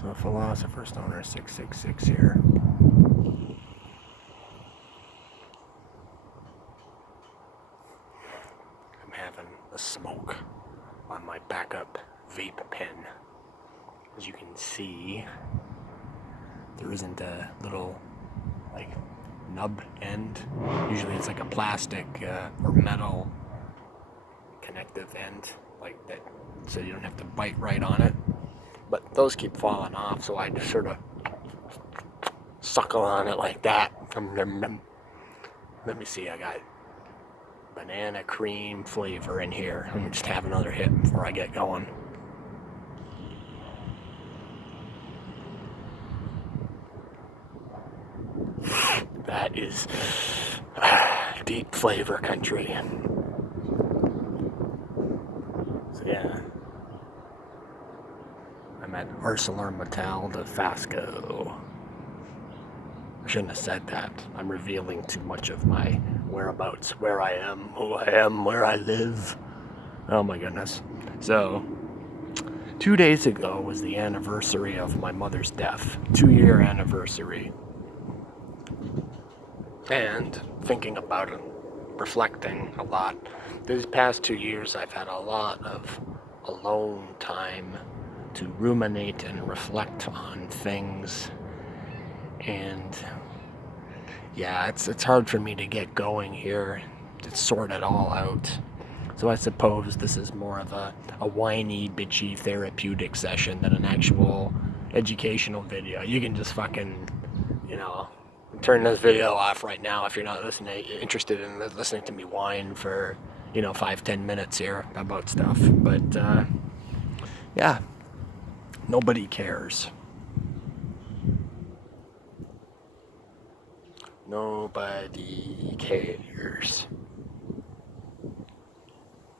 So Philosopher Stoner 666 here. I'm having a smoke on my backup vape pen. As you can see, there isn't a little like nub end. Usually it's like a plastic or metal connective end like that, so you don't have to bite right on it. But those keep falling off, so I just sort of suckle on it like that. Let me see, I got banana cream flavor in here. Let me just have another hit before I get going. That is deep flavor country. So yeah, I'm at ArcelorMittal de Fasco. I shouldn't have said that. I'm revealing too much of my whereabouts, where I am, who I am, where I live. Oh my goodness. So, 2 days ago was the anniversary of my mother's death. 2-year anniversary. And thinking about it, reflecting a lot. These past 2 years I've had a lot of alone time to ruminate and reflect on things. And yeah, it's hard for me to get going here to sort it all out. So I suppose this is more of a whiny, bitchy therapeutic session than an actual educational video. You can just fucking, turn this video off right now if you're not interested in listening to me whine for, 5-10 minutes here about stuff. But yeah, nobody cares. Nobody cares.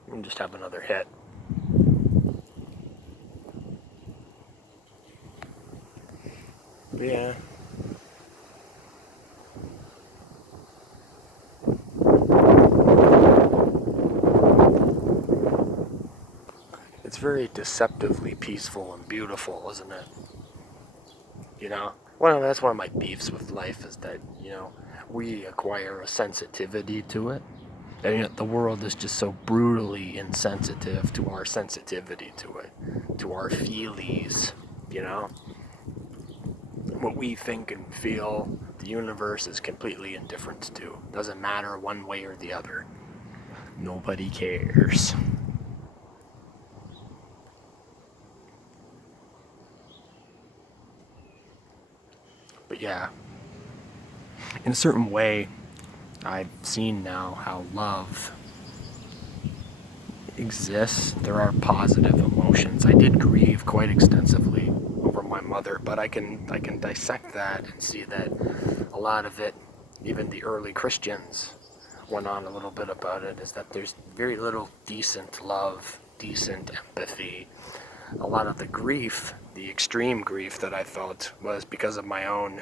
Let me just have another hit. Yeah. It's very deceptively peaceful and beautiful, isn't it? Well, that's one of my beefs with life is that, we acquire a sensitivity to it. And yet the world is just so brutally insensitive to our sensitivity to it, to our feelies, What we think and feel, the universe is completely indifferent to. Doesn't matter one way or the other. Nobody cares. But yeah, in a certain way, I've seen now how love exists. There are positive emotions. I did grieve quite extensively over my mother, but I can dissect that and see that a lot of it, even the early Christians went on a little bit about it, is that there's very little decent love, decent empathy. A lot of the grief, the extreme grief that I felt, was because of my own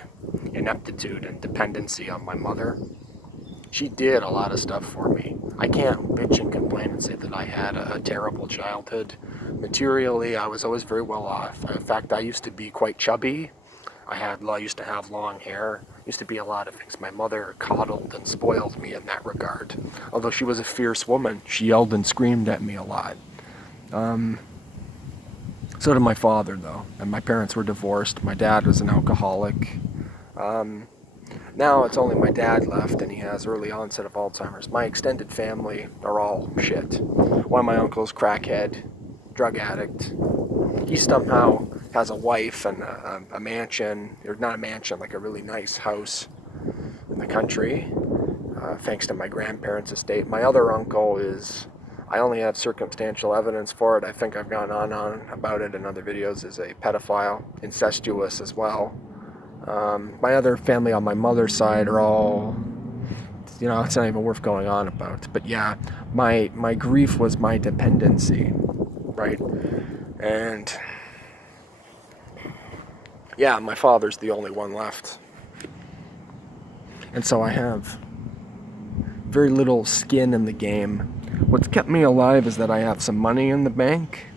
ineptitude and dependency on my mother. She did a lot of stuff for me. I can't bitch and complain and say that I had a terrible childhood. Materially, I was always very well off. In fact, I used to be quite chubby. I used to have long hair. Used to be a lot of things. My mother coddled and spoiled me in that regard. Although she was a fierce woman, she yelled and screamed at me a lot. So did my father, though. And my parents were divorced. My dad was an alcoholic. Now it's only my dad left, and he has early onset of Alzheimer's. My extended family are all shit. One of my uncles, crackhead, drug addict. He somehow has a wife and a mansion, or not a mansion, like a really nice house in the country, thanks to my grandparents' estate. My other uncle I only have circumstantial evidence for it. I think I've gone on about it in other videos, is a pedophile, incestuous as well. My other family on my mother's side are all, it's not even worth going on about. But yeah, my grief was my dependency, right? And yeah, my father's the only one left. And so I have very little skin in the game. What's kept me alive is that I have some money in the bank,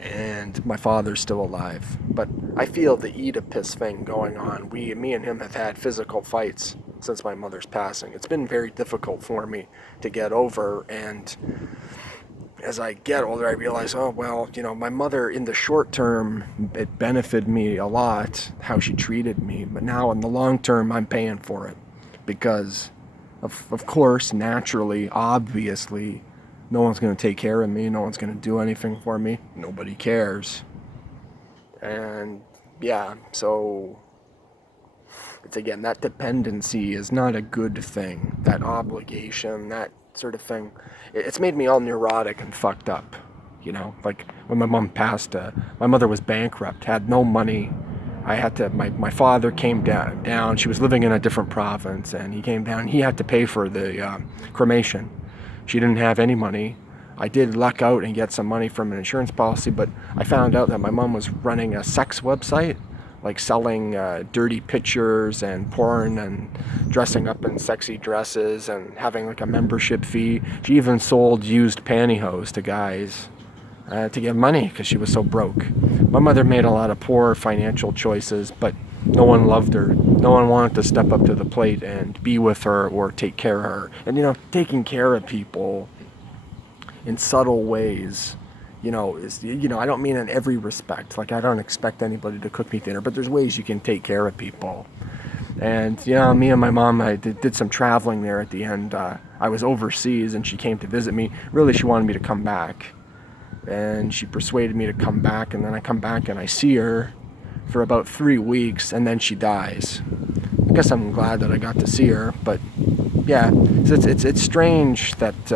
and and my father's still alive. But I feel the Oedipus thing going on. Me and him have had physical fights since my mother's passing. It's been very difficult for me to get over, and as I get older, I realize, oh, well, my mother, in the short term, it benefited me a lot, how she treated me. But now, in the long term, I'm paying for it. Because, of course, naturally, obviously, no one's going to take care of me. No one's going to do anything for me. Nobody cares. And, yeah, so it's, again, that dependency is not a good thing. That obligation, that sort of thing. It's made me all neurotic and fucked up. Like when my mom passed, my mother was bankrupt, had no money. My father came down. She was living in a different province, and he came down. He had to pay for the cremation. She didn't have any money. I did luck out and get some money from an insurance policy, but I found out that my mom was running a sex website, like selling dirty pictures and porn and dressing up in sexy dresses and having like a membership fee. She even sold used pantyhose to guys to get money because she was so broke. My mother made a lot of poor financial choices, but no one loved her. No one wanted to step up to the plate and be with her or take care of her. And taking care of people in subtle ways, I don't mean in every respect. Like, I don't expect anybody to cook me dinner, but there's ways you can take care of people. And, me and my mom, I did some traveling there at the end. I was overseas, and she came to visit me. Really, she wanted me to come back. And she persuaded me to come back, and then I come back and I see her for about 3 weeks, and then she dies. I guess I'm glad that I got to see her, but yeah, it's strange that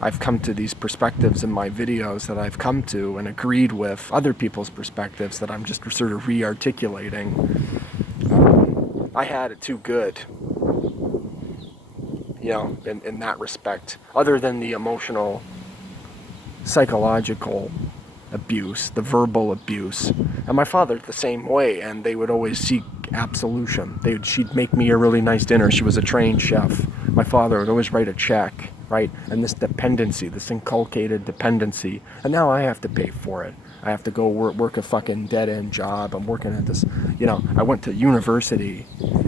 I've come to these perspectives in my videos that I've come to and agreed with other people's perspectives that I'm just sort of re-articulating. I had it too good, in that respect, other than the emotional, psychological abuse, the verbal abuse. And my father the same way, and they would always seek absolution. She'd make me a really nice dinner. She was a trained chef. My father would always write a check, right? And this dependency, this inculcated dependency, and now I have to pay for it. I have to go work a fucking dead-end job. I'm working at this, I went to university,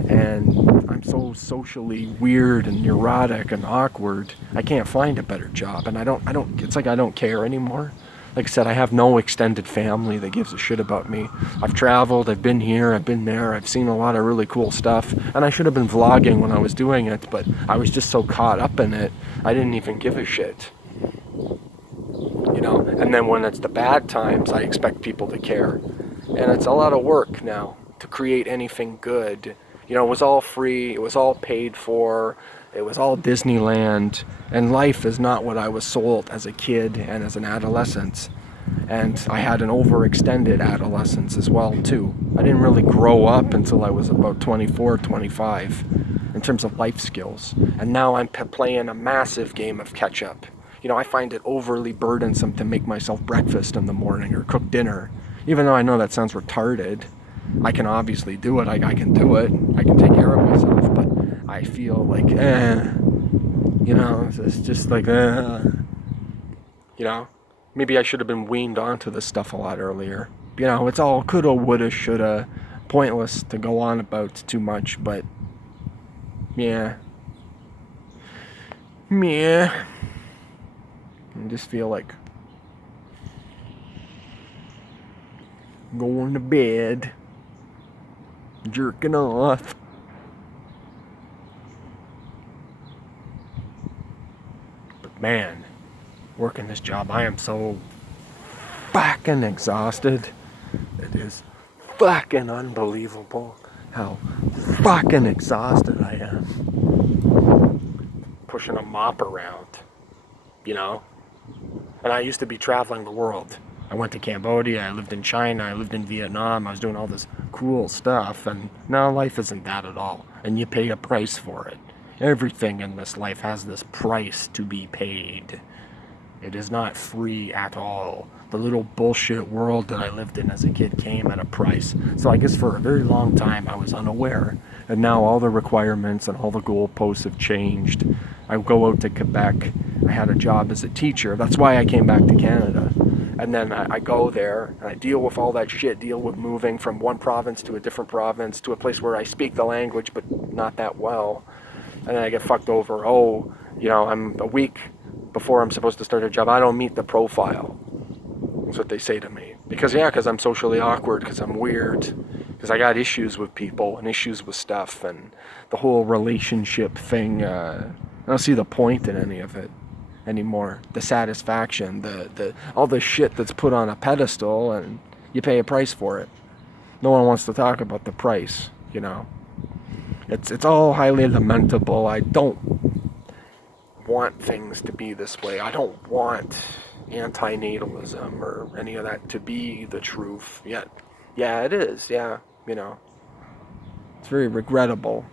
and I'm so socially weird and neurotic and awkward, I can't find a better job, and I don't, it's like I don't care anymore. Like I said, I have no extended family that gives a shit about me. I've traveled, I've been here, I've been there, I've seen a lot of really cool stuff, and I should have been vlogging when I was doing it, but I was just so caught up in it, I didn't even give a shit. And then when it's the bad times, I expect people to care. And it's a lot of work now to create anything good. It was all free, it was all paid for, it was all Disneyland, and life is not what I was sold as a kid and as an adolescent. And I had an overextended adolescence as well, too. I didn't really grow up until I was about 24, 25 in terms of life skills. And now I'm playing a massive game of catch-up. I find it overly burdensome to make myself breakfast in the morning or cook dinner. Even though I know that sounds retarded, I can obviously do it. I can do it. I can take care of myself, but I feel like, it's just like, maybe I should have been weaned onto this stuff a lot earlier. It's all coulda, woulda, shoulda, pointless to go on about too much, but yeah. I just feel like going to bed, jerking off. But man, working this job, I am so fucking exhausted. It is fucking unbelievable how fucking exhausted I am. Pushing a mop around, And I used to be traveling the world. I went to Cambodia, I lived in China, I lived in Vietnam, I was doing all this cool stuff, and now life isn't that at all, and you pay a price for it. Everything in this life has this price to be paid. It is not free at all. The little bullshit world that I lived in as a kid came at a price. So I guess for a very long time I was unaware. And now all the requirements and all the goalposts have changed. I go out to Quebec. I had a job as a teacher. That's why I came back to Canada. And then I go there and I deal with all that shit, deal with moving from one province to a different province to a place where I speak the language but not that well. And then I get fucked over. Oh, I'm a week before I'm supposed to start a job. I don't meet the profile. That's what they say to me. Because I'm socially awkward, because I'm weird, because I got issues with people and issues with stuff and the whole relationship thing. I don't see the point in any of it anymore. The satisfaction, the all the shit that's put on a pedestal, and you pay a price for it. No one wants to talk about the price, It's all highly lamentable. I don't want things to be this way. I don't want antinatalism or any of that to be the truth. Yet, yeah, it is. Yeah, it's very regrettable.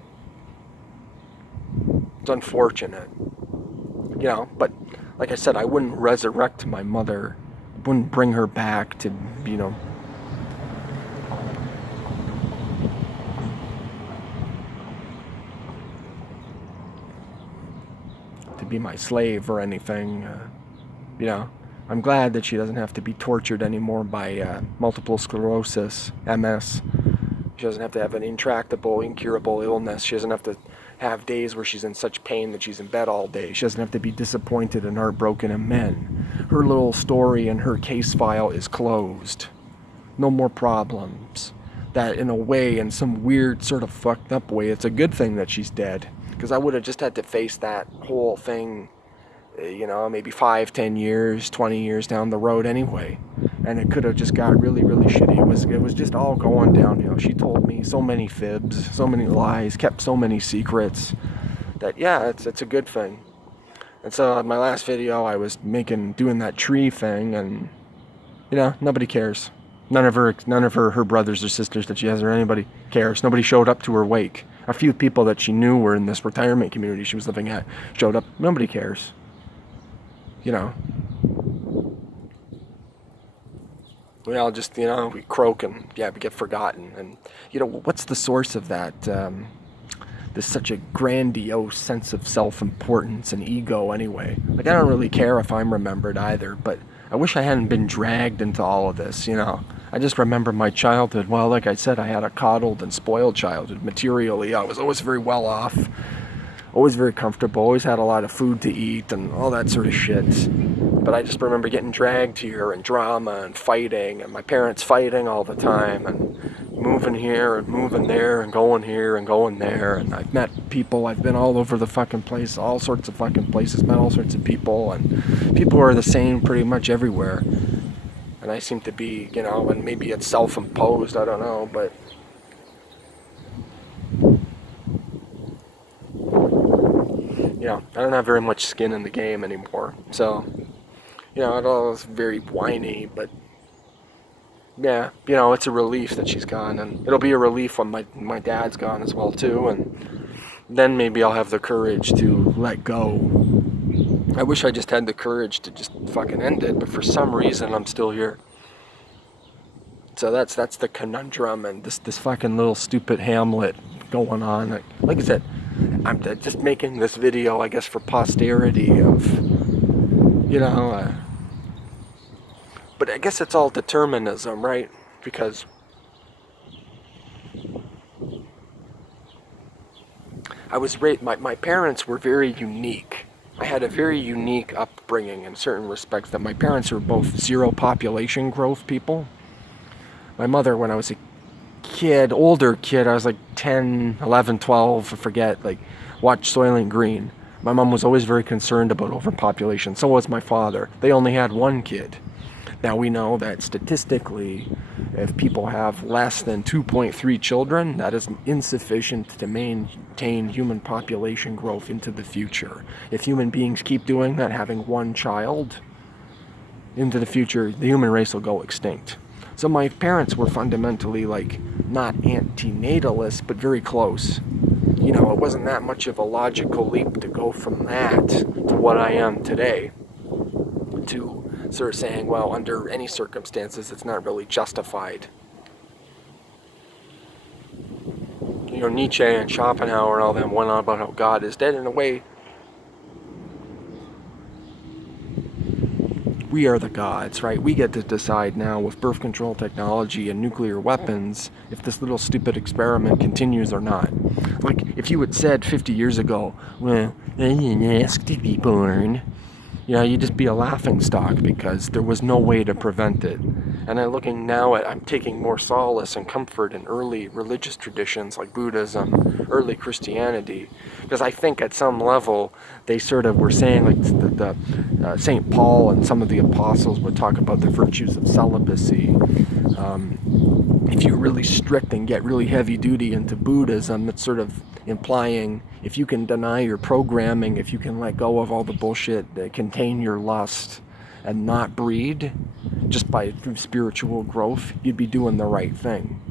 It's unfortunate. But like I said, I wouldn't resurrect my mother, wouldn't bring her back to, to be my slave or anything. I'm glad that she doesn't have to be tortured anymore by multiple sclerosis, MS. She doesn't have to have an intractable, incurable illness. She doesn't have to have days where she's in such pain that she's in bed all day. She doesn't have to be disappointed and heartbroken in men. Her little story and her case file is closed. No more problems. That in a way, in some weird sort of fucked up way, it's a good thing that she's dead. Because I would have just had to face that whole thing, maybe 5, 10 years, 20 years down the road anyway. And it could have just got really, really shitty. It was just all going downhill. She told me so many fibs, so many lies, kept so many secrets that, it's a good thing. And so in my last video, I was doing that tree thing, and, nobody cares. None of her brothers or sisters that she has or anybody cares. Nobody showed up to her wake. A few people that she knew were in this retirement community she was living at showed up. Nobody cares. We all just, we croak and, we get forgotten. And, what's the source of that? There's such a grandiose sense of self-importance and ego anyway. Like, I don't really care if I'm remembered either, but I wish I hadn't been dragged into all of this, I just remember my childhood. Well, like I said, I had a coddled and spoiled childhood. Materially, I was always very well off, always very comfortable, always had a lot of food to eat and all that sort of shit. But I just remember getting dragged here and drama and fighting, and my parents fighting all the time, and moving here and moving there and going here and going there. And I've met people, I've been all over the fucking place, all sorts of fucking places, met all sorts of people, and people are the same pretty much everywhere. And I seem to be, and maybe it's self-imposed, I don't know, but I don't have very much skin in the game anymore. So, it all is very whiny, but yeah, it's a relief that she's gone, and it'll be a relief when my dad's gone as well too, and then maybe I'll have the courage to let go. I wish I just had the courage to just fucking end it, but for some reason I'm still here. So that's the conundrum, and this fucking little stupid Hamlet going on. Like I said, I'm just making this video, I guess, for posterity of, but I guess it's all determinism, right? Because I was raised, my parents were very unique. I had a very unique upbringing in certain respects, that my parents were both zero population growth people. My mother, when I was a kid, older kid, I was like 10, 11, 12, I forget, watched Soylent Green. My mom was always very concerned about overpopulation. So was my father. They only had one kid. Now we know that statistically, if people have less than 2.3 children, that is insufficient to maintain human population growth into the future. If human beings keep doing that, having one child, into the future, the human race will go extinct. So my parents were fundamentally not antinatalists, but very close. It wasn't that much of a logical leap to go from that to what I am today, to sort of saying, well, under any circumstances, it's not really justified. Nietzsche and Schopenhauer and all them went on about how God is dead. In a way, we are the gods, right? We get to decide now with birth control technology and nuclear weapons if this little stupid experiment continues or not. Like, if you had said 50 years ago, well, I didn't ask to be born, you'd just be a laughing stock because there was no way to prevent it. And I'm taking more solace and comfort in early religious traditions like Buddhism, early Christianity, because I think at some level they sort of were saying, like the St. Paul and some of the apostles would talk about the virtues of celibacy. If you're really strict and get really heavy duty into Buddhism, it's sort of implying if you can deny your programming, if you can let go of all the bullshit that contain your lust and not breed just through spiritual growth, you'd be doing the right thing.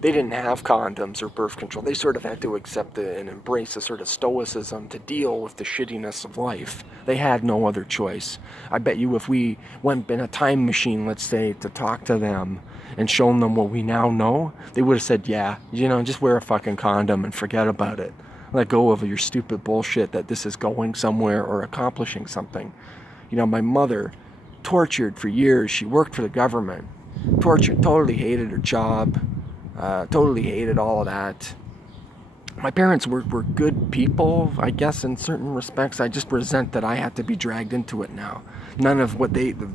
They didn't have condoms or birth control. They sort of had to accept and embrace a sort of stoicism to deal with the shittiness of life. They had no other choice. I bet you if we went in a time machine, let's say, to talk to them and shown them what we now know, they would have said, yeah, just wear a fucking condom and forget about it. Let go of your stupid bullshit that this is going somewhere or accomplishing something. My mother, tortured for years. She worked for the government. Tortured, totally hated her job. Totally hated all of that. My parents were good people, I guess, in certain respects. I just resent that I had to be dragged into it now. None of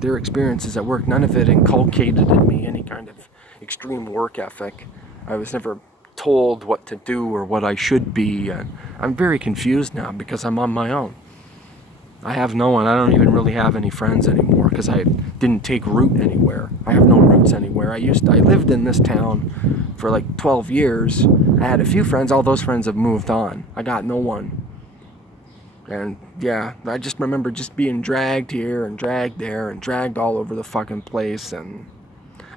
their experiences at work, none of it inculcated in me any kind of extreme work ethic. I was never told what to do or what I should be. I'm very confused now because I'm on my own. I have no one. I don't even really have any friends anymore because I didn't take root anywhere. I have no roots anywhere. I lived in this town for like 12 years. I had a few friends. All those friends have moved on. I got no one. And yeah, I just remember just being dragged here and dragged there and dragged all over the fucking place. And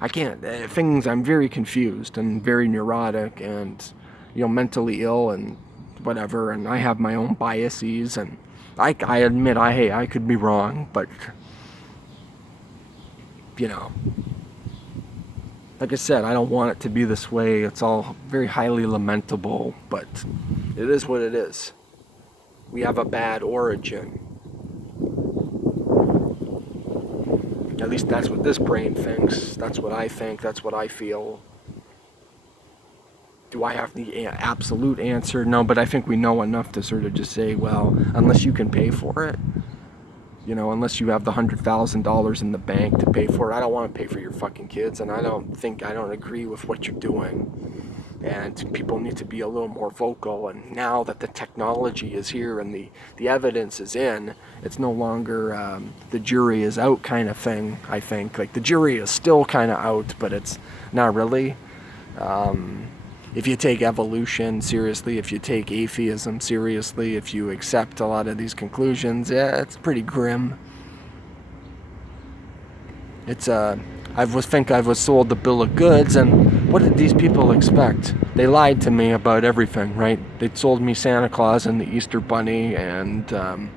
I can't, I'm very confused and very neurotic and, mentally ill and whatever. And I have my own biases and I admit, I could be wrong, but, like I said, I don't want it to be this way. It's all very highly lamentable, but it is what it is. We have a bad origin. At least that's what this brain thinks. That's what I think. That's what I feel. Do I have the absolute answer? No, but I think we know enough to sort of just say, well, unless you can pay for it, unless you have the $100,000 in the bank to pay for it, I don't want to pay for your fucking kids, and I don't agree with what you're doing. And people need to be a little more vocal, and now that the technology is here and the evidence is in, it's no longer the jury is out kind of thing, I think. Like, the jury is still kind of out, but it's not really. If you take evolution seriously, if you take atheism seriously, if you accept a lot of these conclusions, yeah, it's pretty grim. I was sold the bill of goods, and what did these people expect? They lied to me about everything, right? They sold me Santa Claus and the Easter Bunny and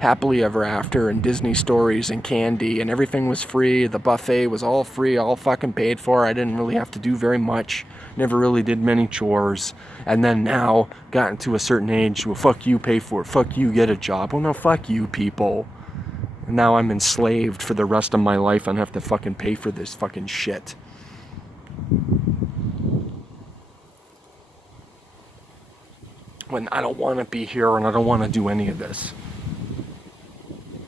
happily ever after and Disney stories and candy, and everything was free. The buffet was all free, all fucking paid for. I didn't really have to do very much. Never really did many chores. And then now, gotten to a certain age, well, fuck you, pay for it. Fuck you, get a job. Well, no, fuck you, people. And now I'm enslaved for the rest of my life and have to fucking pay for this fucking shit. When I don't want to be here and I don't want to do any of this.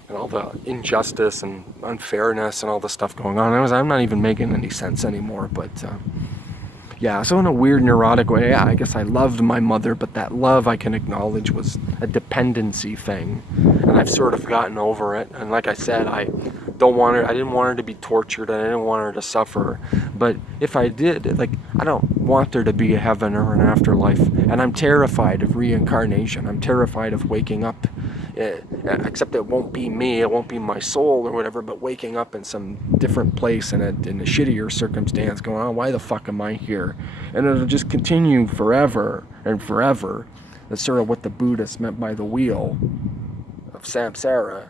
And all the injustice and unfairness and all the stuff going on. I'm not even making any sense anymore, but yeah, so in a weird neurotic way, I guess I loved my mother, but that love I can acknowledge was a dependency thing, and I've sort of gotten over it. And like I said, I didn't want her to be tortured, and I didn't want her to suffer. But if I did, I don't want there to be a heaven or an afterlife, and I'm terrified of reincarnation. I'm terrified of waking up, except it won't be me, it won't be my soul or whatever, but waking up in some different place in a shittier circumstance, going, oh, why the fuck am I here? And it'll just continue forever and forever. That's sort of what the Buddhists meant by the wheel of samsara.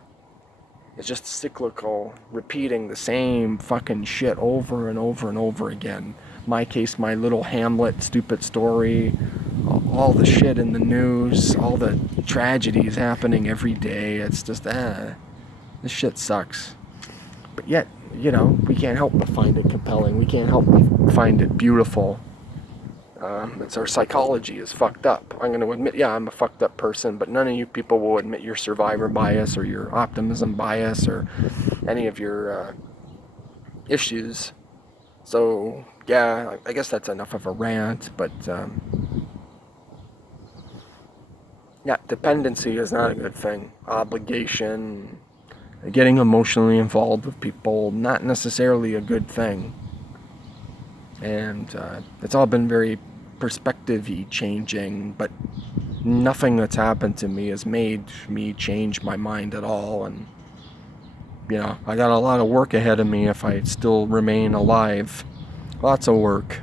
It's just cyclical, repeating the same fucking shit over and over and over again. My case, my little Hamlet stupid story, all the shit in the news, all the tragedies happening every day. It's just, this shit sucks. But yet, we can't help but find it compelling. We can't help but find it beautiful. It's our psychology is fucked up. I'm going to admit, yeah, I'm a fucked up person, but none of you people will admit your survivor bias or your optimism bias or any of your issues. So, yeah, I guess that's enough of a rant, but yeah, dependency is not a good thing. Obligation, getting emotionally involved with people, not necessarily a good thing. And it's all been very perspective-y changing, but nothing that's happened to me has made me change my mind at all. And I got a lot of work ahead of me if I still remain alive. Lots of work.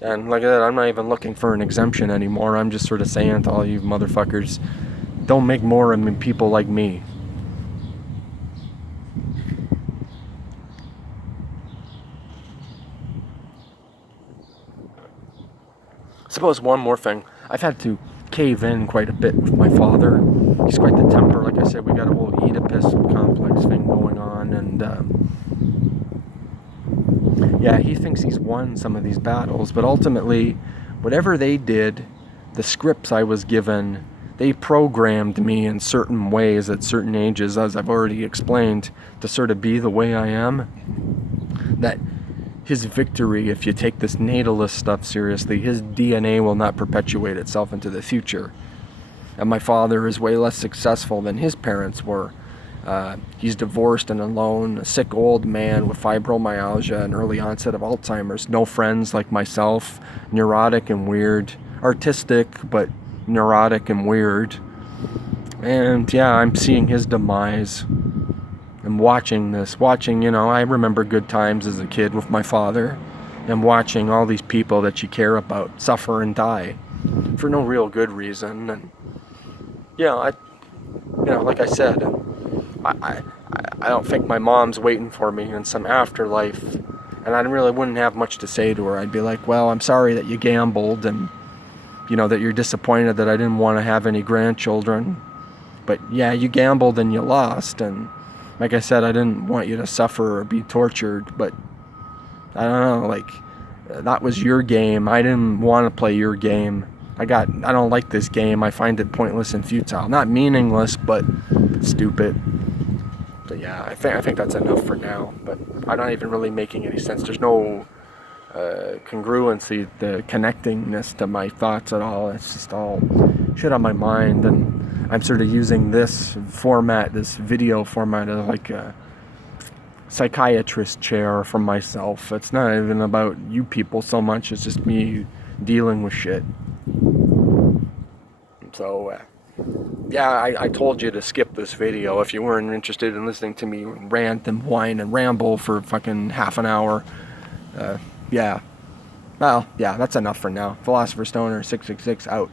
And like I said, I'm not even looking for an exemption anymore. I'm just sort of saying to all you motherfuckers, don't make more of people like me. Suppose one more thing. I've had to cave in quite a bit with my father. He's quite the temper. Like I said, we got a whole Oedipus complex thing going on, and yeah, he thinks he's won some of these battles, but ultimately, whatever they did, the scripts I was given, they programmed me in certain ways at certain ages, as I've already explained, to sort of be the way I am. That his victory, if you take this natalist stuff seriously, his DNA will not perpetuate itself into the future. And my father is way less successful than his parents were. He's divorced and alone, a sick old man with fibromyalgia and early onset of Alzheimer's, no friends like myself, neurotic and weird, artistic but neurotic and weird. And yeah, I'm seeing his demise. I'm watching this, I remember good times as a kid with my father, and watching all these people that you care about suffer and die for no real good reason. And like I said, I don't think my mom's waiting for me in some afterlife, and I really wouldn't have much to say to her. I'd be like, well, I'm sorry that you gambled, and that you're disappointed that I didn't want to have any grandchildren, but yeah, you gambled and you lost, and like I said, I didn't want you to suffer or be tortured, but I don't know, that was your game. I didn't want to play your game. I don't like this game. I find it pointless and futile. Not meaningless, but stupid. So yeah, I think that's enough for now, but I'm not even really making any sense. There's no congruency, the connectingness to my thoughts at all. It's just all shit on my mind, and I'm sort of using this video format as like a psychiatrist chair for myself. It's not even about you people so much, it's just me dealing with shit. So, yeah, I told you to skip this video if you weren't interested in listening to me rant and whine and ramble for fucking half an hour. Yeah. Well, yeah, that's enough for now. Philosopher Stoner 666 out.